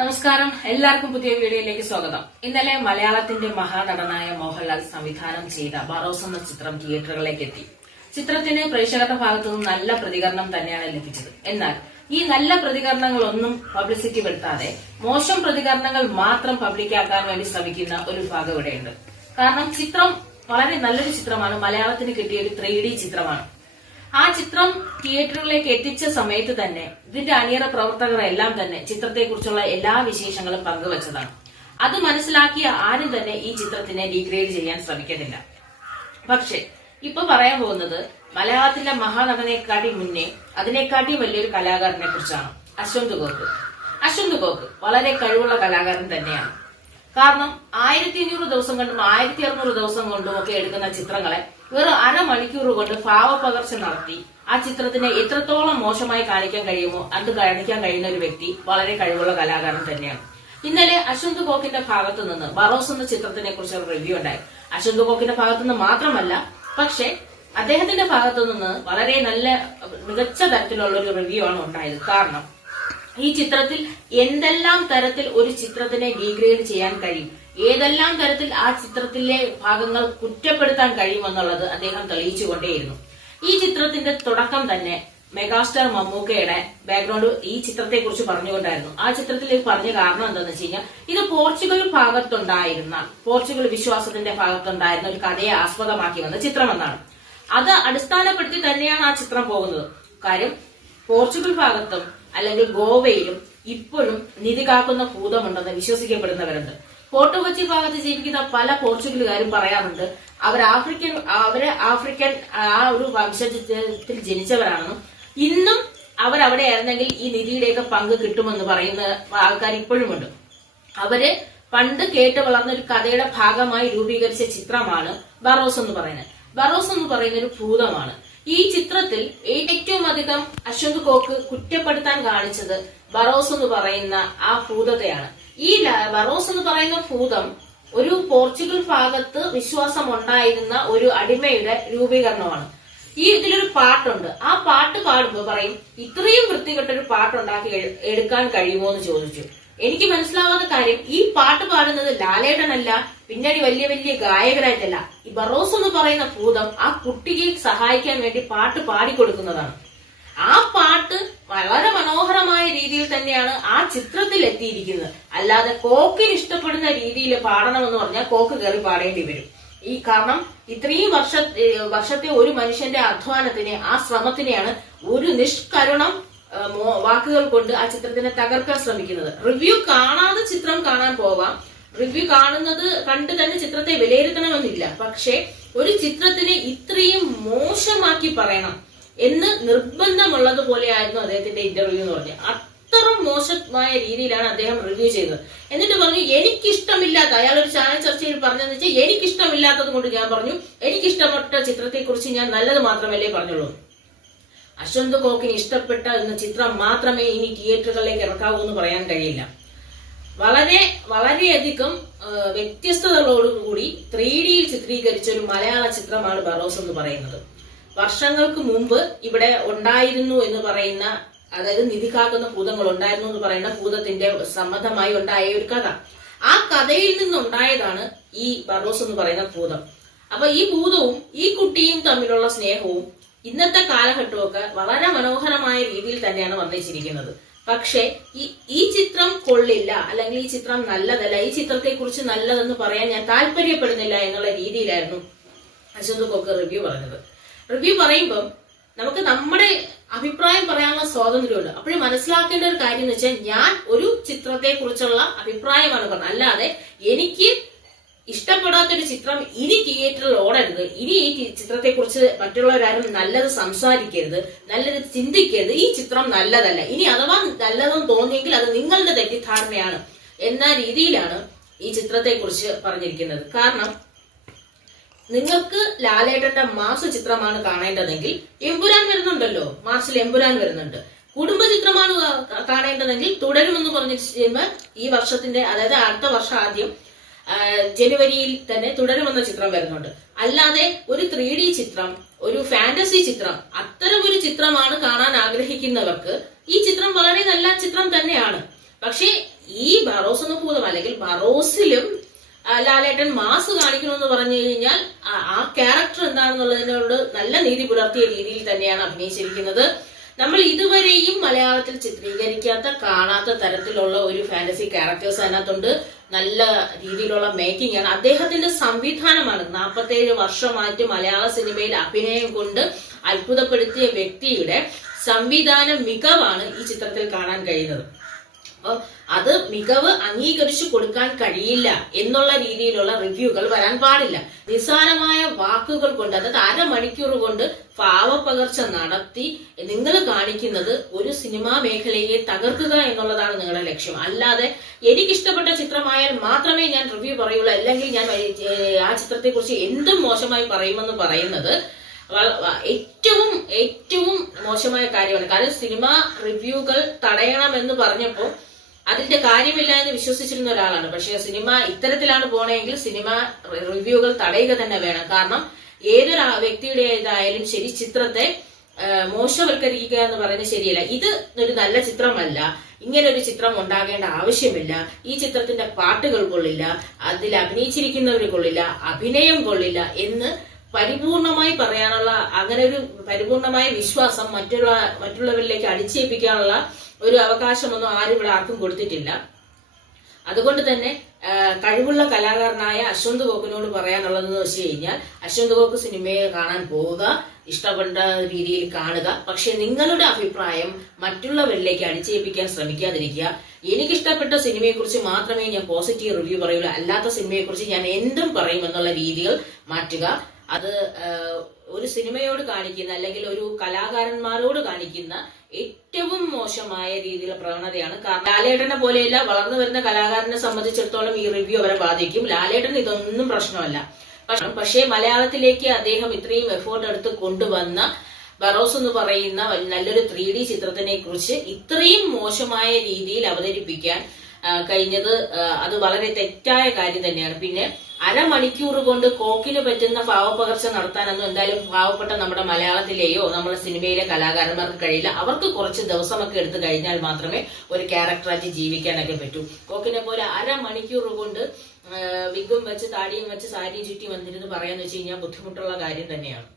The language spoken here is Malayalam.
നമസ്കാരം, എല്ലാവർക്കും പുതിയ വീഡിയോയിലേക്ക് സ്വാഗതം. ഇന്നലെ മലയാളത്തിന്റെ മഹാനടനായ മോഹൻലാൽ സംവിധാനം ചെയ്ത ബറോസ് എന്ന ചിത്രം തിയേറ്ററുകളിലേക്ക് എത്തി. ചിത്രത്തിന് പ്രേക്ഷകരുടെ ഭാഗത്തുനിന്ന് നല്ല പ്രതികരണം തന്നെയാണ് ലഭിച്ചത്. എന്നാൽ ഈ നല്ല പ്രതികരണങ്ങളൊന്നും പബ്ലിസിറ്റി വരുത്താതെ മോശം പ്രതികരണങ്ങൾ മാത്രം പബ്ലിക്കാക്കാൻ വേണ്ടി ശ്രമിക്കുന്ന ഒരു വിഭാഗം ഇവിടെയുണ്ട്. കാരണം ചിത്രം വളരെ നല്ലൊരു ചിത്രമാണ്, മലയാളത്തിന് കിട്ടിയ ഒരു 3D ചിത്രമാണ്. ആ ചിത്രം തിയേറ്ററുകളിലേക്ക് എത്തിച്ച സമയത്ത് തന്നെ ഇതിന്റെ അണിയറ പ്രവർത്തകർ എല്ലാം തന്നെ ചിത്രത്തെക്കുറിച്ചുള്ള എല്ലാ വിശേഷങ്ങളും പങ്കുവച്ചതാണ്. അത് മനസ്സിലാക്കിയ ആരും തന്നെ ഈ ചിത്രത്തിനെ ഡീഗ്രേഡ് ചെയ്യാൻ ശ്രമിക്കുന്നില്ല. പക്ഷെ ഇപ്പൊ പറയാൻ പോകുന്നത് മലയാളത്തിലെ മഹാനടനേക്കാട്ടി മുന്നേ അതിനെക്കാട്ടി വലിയൊരു കലാകാരനെ കുറിച്ചാണ്. അശ്വന്ത് ഗോക്ക് വളരെ കഴിവുള്ള കലാകാരൻ തന്നെയാണ്. കാരണം 1500 ദിവസം കൊണ്ടും 1600 ദിവസം കൊണ്ടും ഒക്കെ എടുക്കുന്ന ചിത്രങ്ങളെ വെറും അരമണിക്കൂർ കൊണ്ട് ഭാവപകർച്ച നടത്തി ആ ചിത്രത്തിനെ എത്രത്തോളം മോശമായി കാണിക്കാൻ കഴിയുമോ അത് കാണിക്കാൻ കഴിയുന്ന ഒരു വ്യക്തി വളരെ കഴിവുള്ള കലാകാരൻ തന്നെയാണ്. ഇന്നലെ അശ്വന്ത് ഗോക്കിന്റെ ഭാഗത്തു നിന്ന് ബറോസ് എന്ന ചിത്രത്തിനെ കുറിച്ച് ഒരു റിവ്യൂ ഉണ്ടായി. അശ്വന്ത് ഗോക്കിന്റെ ഭാഗത്തു നിന്ന് മാത്രമല്ല, പക്ഷെ അദ്ദേഹത്തിന്റെ ഭാഗത്തു നിന്ന് വളരെ നല്ല മികച്ച തരത്തിലുള്ള ഒരു റിവ്യൂ ആണ് ഉണ്ടായത്. കാരണം ഈ ചിത്രത്തിൽ എന്തെല്ലാം തരത്തിൽ ഒരു ചിത്രത്തിനെ ഡീഗ്രേഡ് ചെയ്യാൻ കഴിയും, ഏതെല്ലാം തരത്തിൽ ആ ചിത്രത്തിലെ ഭാഗങ്ങൾ കുറ്റപ്പെടുത്താൻ കഴിയുമെന്നുള്ളത് അദ്ദേഹം തെളിയിച്ചുകൊണ്ടേയിരുന്നു. ഈ ചിത്രത്തിന്റെ തുടക്കം തന്നെ മെഗാസ്റ്റാർ മമ്മൂക്കയുടെ ബാക്ക്ഗ്രൗണ്ട് ഈ ചിത്രത്തെ കുറിച്ച് പറഞ്ഞുകൊണ്ടായിരുന്നു. ആ ചിത്രത്തിൽ പറഞ്ഞ കാരണം എന്താണെന്ന് വെച്ച് കഴിഞ്ഞാൽ ഇത് പോർച്ചുഗൽ വിശ്വാസത്തിന്റെ ഭാഗത്തുണ്ടായിരുന്ന ഒരു കഥയെ ആസ്പദമാക്കി വന്ന ചിത്രമെന്നാണ്. അത് അടിസ്ഥാനപ്പെടുത്തി തന്നെയാണ് ആ ചിത്രം പോകുന്നത്. കാര്യം പോർച്ചുഗൽ ഭാഗത്തും അല്ലെങ്കിൽ ഗോവയിലും ഇപ്പോഴും നിധി കാക്കുന്ന ഭൂതമുണ്ടെന്ന് വിശ്വസിക്കപ്പെടുന്നവരുണ്ട്. ഫോർട്ട് കൊച്ചി ഭാഗത്ത് ജീവിക്കുന്ന പല പോർച്ചുഗലുകാരും പറയാറുണ്ട് അവരെ ആഫ്രിക്കൻ ആ ഒരു വംശത്തിൽ ജനിച്ചവരാണെന്നും ഇന്നും അവരവിടെ ആയിരുന്നെങ്കിൽ ഈ നിധിയുടെയൊക്കെ പങ്ക് കിട്ടുമെന്ന് പറയുന്ന ആൾക്കാർ ഇപ്പോഴുമുണ്ട്. അവര് പണ്ട് കേട്ട് വളർന്ന ഒരു കഥയുടെ ഭാഗമായി രൂപീകരിച്ച ചിത്രമാണ് ബറോസ് എന്ന് പറയുന്നത്. ബറോസ് എന്ന് പറയുന്ന ഒരു ഭൂതമാണ്. ഈ ചിത്രത്തിൽ ഏറ്റവും അധികം അശ്വന്ത് ഗോക്ക് കുറ്റപ്പെടുത്താൻ കാണിച്ചത് ബറോസ് എന്ന് പറയുന്ന ആ ഭൂതത്തെയാണ്. ഈ ബറോസ് എന്ന് പറയുന്ന ഭൂതം ഒരു പോർച്ചുഗൽ ഭാഗത്ത് വിശ്വാസം ഉണ്ടായിരുന്ന ഒരു അടിമയുടെ രൂപീകരണമാണ്. ഈ ഇതിലൊരു പാട്ടുണ്ട്. ആ പാട്ട് പാടുമ്പോ പറയും ഇത്രയും വൃത്തികെട്ടൊരു പാട്ടുണ്ടാക്കി എടുക്കാൻ കഴിയുമോ എന്ന് ചോദിച്ചു. എനിക്ക് മനസ്സിലാവാത്ത കാര്യം ഈ പാട്ട് പാടുന്നത് ലാലേട്ടനല്ല, പിന്നീട് വലിയ വലിയ ഗായകരായിട്ടല്ല. ഈ ബറോസ് എന്ന് പറയുന്ന ഭൂതം ആ കുട്ടിയെ സഹായിക്കാൻ വേണ്ടി പാട്ട് പാടിക്കൊടുക്കുന്നതാണ്. ആ പാട്ട് വളരെ മനോഹരമായ രീതിയിൽ തന്നെയാണ് ആ ചിത്രത്തിൽ എത്തിയിരിക്കുന്നത്. അല്ലാതെ കോക്കിന് ഇഷ്ടപ്പെടുന്ന രീതിയിൽ പാടണമെന്ന് പറഞ്ഞാൽ കോക്ക് കയറി പാടേണ്ടി വരും. ഈ കാരണം ഇത്രയും വർഷത്തെ ഒരു മനുഷ്യന്റെ അധ്വാനത്തിനെ ആ ശ്രമത്തിനെയാണ് ഒരു നിഷ്കരുണം വാക്കുകൾ കൊണ്ട് ആ ചിത്രത്തിനെ തകർക്കാൻ ശ്രമിക്കുന്നത്. റിവ്യൂ കാണാതെ ചിത്രം കാണാൻ പോവാം. റിവ്യൂ കണ്ട് തന്നെ ചിത്രത്തെ വിലയിരുത്തണമെന്നില്ല. പക്ഷെ ഒരു ചിത്രത്തിനെ ഇത്രയും മോശമാക്കി പറയണം എന്ന് നിർബന്ധമുള്ളതുപോലെയായിരുന്നു അദ്ദേഹത്തിന്റെ ഇന്റർവ്യൂ എന്ന് പറഞ്ഞത്. അത്ര മോശമായ രീതിയിലാണ് അദ്ദേഹം റിവ്യൂ ചെയ്തത്. എന്നിട്ട് പറഞ്ഞു എനിക്കിഷ്ടമില്ലാത്ത, അയാളൊരു ചാനൽ ചർച്ചയിൽ പറഞ്ഞതെന്ന് വെച്ചാൽ എനിക്കിഷ്ടമില്ലാത്തത് കൊണ്ട് ഞാൻ പറഞ്ഞു എനിക്കിഷ്ടപ്പെട്ട ചിത്രത്തെ കുറിച്ച് ഞാൻ നല്ലത് മാത്രമല്ലേ പറഞ്ഞുള്ളൂ. അശ്വന്ത് ഗോക്കിന് ഇഷ്ടപ്പെട്ട എന്ന ചിത്രം മാത്രമേ ഇനി തിയേറ്ററുകളിലേക്ക് ഇറക്കാവൂ എന്ന് പറയാൻ കഴിയില്ല. വളരെയധികം വ്യത്യസ്തതകളോടുകൂടി 3Dയിൽ ചിത്രീകരിച്ച ഒരു മലയാള ചിത്രമാണ് ബറോസ് എന്ന് പറയുന്നത്. വർഷങ്ങൾക്ക് മുമ്പ് ഇവിടെ ഉണ്ടായിരുന്നു എന്ന് പറയുന്ന, അതായത് നിധി കാക്കുന്ന ഭൂതങ്ങൾ ഉണ്ടായിരുന്നു എന്ന് പറയുന്ന ഭൂതത്തിന്റെ സംബന്ധമായി ഉണ്ടായ ഒരു കഥ. ആ കഥയിൽ നിന്നുണ്ടായതാണ് ഈ ബറോസ് എന്ന് പറയുന്ന ഭൂതം. അപ്പൊ ഈ ഭൂതവും ഈ കുട്ടിയും തമ്മിലുള്ള സ്നേഹവും ഇന്നത്തെ കാലഘട്ടമൊക്കെ വളരെ മനോഹരമായ രീതിയിൽ തന്നെയാണ് വർണ്ണിച്ചിരിക്കുന്നത്. പക്ഷെ ഈ ചിത്രം കൊള്ളില്ല, അല്ലെങ്കിൽ ഈ ചിത്രം നല്ലതല്ല, ഈ ചിത്രത്തെ കുറിച്ച് നല്ലതെന്ന് പറയാൻ ഞാൻ താല്പര്യപ്പെടുന്നില്ല എന്നുള്ള രീതിയിലായിരുന്നു അശ്വന്ത് ഗോക്ക് റിവ്യൂ പറഞ്ഞത്. റിവ്യൂ പറയുമ്പം നമുക്ക് നമ്മുടെ അഭിപ്രായം പറയാനുള്ള സ്വാതന്ത്ര്യമുണ്ട്. അപ്പോഴും മനസ്സിലാക്കേണ്ട ഒരു കാര്യം എന്ന് വെച്ചാൽ ഞാൻ ഒരു ചിത്രത്തെ കുറിച്ചുള്ള അഭിപ്രായമാണ് പറഞ്ഞത്. അല്ലാതെ എനിക്ക് ഇഷ്ടപ്പെടാത്തൊരു ചിത്രം ഇനി തിയേറ്ററിൽ ഓടരുത്, ഇനി ഈ ചിത്രത്തെ കുറിച്ച് മറ്റുള്ളവരാരും നല്ലത് സംസാരിക്കരുത്, നല്ലത് ചിന്തിക്കരുത്, ഈ ചിത്രം നല്ലതല്ല, ഇനി അഥവാ നല്ലതെന്ന് തോന്നിയെങ്കിൽ അത് നിങ്ങളുടെ തെറ്റിദ്ധാരണയാണ് എന്ന രീതിയിലാണ് ഈ ചിത്രത്തെ കുറിച്ച് പറഞ്ഞിരിക്കുന്നത്. കാരണം നിങ്ങൾക്ക് ലാലേട്ടന്റെ മാസ ചിത്രമാണ് കാണേണ്ടതെങ്കിൽ എമ്പുരാൻ വരുന്നുണ്ടല്ലോ, മാർച്ചിൽ എമ്പുരാൻ വരുന്നുണ്ട്. കുടുംബ ചിത്രമാണ് കാണേണ്ടതെങ്കിൽ തുടരുമെന്ന് പറഞ്ഞ സിനിമ ഈ വർഷത്തിന്റെ, അതായത് അടുത്ത വർഷം ആദ്യം ജനുവരിയിൽ തന്നെ തുടരുമെന്ന ചിത്രം വരുന്നുണ്ട്. അല്ലാതെ ഒരു 3D ചിത്രം, ഒരു ഫാന്റസി ചിത്രം, അത്തരം ഒരു ചിത്രമാണ് കാണാൻ ആഗ്രഹിക്കുന്നവർക്ക് ഈ ചിത്രം വളരെ നല്ല ചിത്രം തന്നെയാണ്. പക്ഷേ ഈ ഈ ബറോസ് ഭൂതം അല്ലെങ്കിൽ ബറോസിലും ലാലേട്ടൻ മാസ് കാണിക്കണമെന്ന് പറഞ്ഞു കഴിഞ്ഞാൽ ആ ക്യാരക്ടർ എന്താണെന്നുള്ളതിനോട് നല്ല നീതി പുലർത്തിയ രീതിയിൽ തന്നെയാണ് അഭിനയിച്ചിരിക്കുന്നത്. നമ്മൾ ഇതുവരെയും മലയാളത്തിൽ ചിത്രീകരിക്കാത്ത കാണാത്ത തരത്തിലുള്ള ഒരു ഫാന്റസി ക്യാരക്ടേഴ്സ് അതിനകത്തുണ്ട്. നല്ല രീതിയിലുള്ള മേക്കിംഗ് ആണ്. അദ്ദേഹത്തിന്റെ സംവിധാനമാണ് 47 വർഷമായിട്ട് മലയാള സിനിമയിൽ അഭിനയം കൊണ്ട് അത്ഭുതപ്പെടുത്തിയ വ്യക്തിയുടെ സംവിധാന മികവാണ് ഈ ചിത്രത്തിൽ കാണാൻ കഴിയുന്നത്. അപ്പൊ അത് മികവ് അംഗീകരിച്ചു കൊടുക്കാൻ കഴിയില്ല എന്നുള്ള രീതിയിലുള്ള റിവ്യൂകൾ വരാൻ പാടില്ല. നിസ്സാരമായ വാക്കുകൾ കൊണ്ട്, അതായത് അരമണിക്കൂർ കൊണ്ട് ഭാവപകർച്ച നടത്തി നിങ്ങൾ കാണിക്കുന്നത് ഒരു സിനിമാ മേഖലയെ തകർക്കുക എന്നുള്ളതാണ് നിങ്ങളുടെ ലക്ഷ്യം. അല്ലാതെ എനിക്കിഷ്ടപ്പെട്ട ചിത്രമായാൽ മാത്രമേ ഞാൻ റിവ്യൂ പറയുള്ളൂ, അല്ലെങ്കിൽ ഞാൻ ആ ചിത്രത്തെ കുറിച്ച് എന്തും മോശമായി പറയുമെന്ന് പറയുന്നത് ഏറ്റവും മോശമായ കാര്യമാണ്. കാരണം സിനിമ റിവ്യൂകൾ തടയണമെന്ന് പറഞ്ഞപ്പോ അതിന്റെ കാര്യമില്ല എന്ന് വിശ്വസിച്ചിരുന്ന ഒരാളാണ്. പക്ഷെ സിനിമ ഇത്തരത്തിലാണ് പോണെങ്കിൽ സിനിമ റിവ്യൂകൾ തടയുക തന്നെ വേണം. കാരണം ഏതൊരു വ്യക്തിയുടേതായാലും ശരി, ചിത്രത്തെ മോശവൽക്കരിക്കുക എന്ന് പറയുന്നത് ശരിയല്ല. ഇത് ഒരു നല്ല ചിത്രമല്ല, ഇങ്ങനെ ഒരു ചിത്രം ഉണ്ടാകേണ്ട ആവശ്യമില്ല, ഈ ചിത്രത്തിന്റെ പാട്ടുകൾ കൊള്ളില്ല, അതിൽ അഭിനയിച്ചിരിക്കുന്നവർ കൊള്ളില്ല, അഭിനയം കൊള്ളില്ല എന്ന് പരിപൂർണമായി പറയാനുള്ള, അങ്ങനെ ഒരു പരിപൂർണമായ വിശ്വാസം മറ്റുള്ളവരിലേക്ക് അടിച്ചേൽപ്പിക്കാനുള്ള ഒരു അവകാശമൊന്നും ആരും ഇവിടെ ആർക്കും കൊടുത്തിട്ടില്ല. അതുകൊണ്ട് തന്നെ കഴിവുള്ള കലാകാരനായ അശ്വന്ത് ഗോക്കിനോട് പറയാനുള്ളതെന്ന് വെച്ച് കഴിഞ്ഞാൽ, അശ്വന്ത് ഗോക്ക് സിനിമയെ കാണാൻ പോവുക, ഇഷ്ടപ്പെട്ട രീതിയിൽ കാണുക. പക്ഷെ നിങ്ങളുടെ അഭിപ്രായം മറ്റുള്ളവരിലേക്ക് അടിച്ചേൽപ്പിക്കാൻ ശ്രമിക്കാതിരിക്കുക. എനിക്കിഷ്ടപ്പെട്ട സിനിമയെ കുറിച്ച് മാത്രമേ ഞാൻ പോസിറ്റീവ് റിവ്യൂ പറയുള്ളൂ, അല്ലാത്ത സിനിമയെ കുറിച്ച് ഞാൻ എന്തും പറയും എന്നുള്ള രീതികൾ മാറ്റുക. അത് ഒരു സിനിമയോട് കാണിക്കുന്ന, അല്ലെങ്കിൽ ഒരു കലാകാരന്മാരോട് കാണിക്കുന്ന ഏറ്റവും മോശമായ രീതിയിലുള്ള പ്രവണതയാണ്. കാരണം ലാലേട്ടനെ പോലെയല്ല, വളർന്നു വരുന്ന കലാകാരനെ സംബന്ധിച്ചിടത്തോളം ഈ റിവ്യൂ അവരെ ബാധിക്കും. ലാലേട്ടൻ ഇതൊന്നും പ്രശ്നമല്ല. പക്ഷേ മലയാളത്തിലേക്ക് അദ്ദേഹം ഇത്രയും എഫേർട്ട് എടുത്ത് കൊണ്ടുവന്ന ബറോസ് എന്ന് പറയുന്ന നല്ലൊരു 3D ചിത്രത്തിനെ കുറിച്ച് ഇത്രയും മോശമായ രീതിയിൽ അവതരിപ്പിക്കാൻ കഴിഞ്ഞത് അത് വളരെ തെറ്റായ കാര്യം തന്നെയാണ്. പിന്നെ അരമണിക്കൂർ കൊണ്ട് കോക്കിന് പറ്റുന്ന ഭാവപകർച്ച നടത്താനൊന്നും എന്തായാലും പാവപ്പെട്ട നമ്മുടെ മലയാളത്തിലെയോ നമ്മുടെ സിനിമയിലെ കലാകാരന്മാർക്ക് കഴിയില്ല. അവർക്ക് കുറച്ച് ദിവസമൊക്കെ എടുത്തു കഴിഞ്ഞാൽ മാത്രമേ ഒരു ക്യാരക്ടറായിട്ട് ജീവിക്കാനൊക്കെ പറ്റൂ. കോക്കിനെ പോലെ അരമണിക്കൂർ കൊണ്ട് വിഗും വെച്ച് താടിയും വെച്ച് സാരിയും ചുറ്റി വന്നിരുന്ന് പറയാന്ന് വെച്ച് കഴിഞ്ഞാൽ ബുദ്ധിമുട്ടുള്ള കാര്യം തന്നെയാണ്.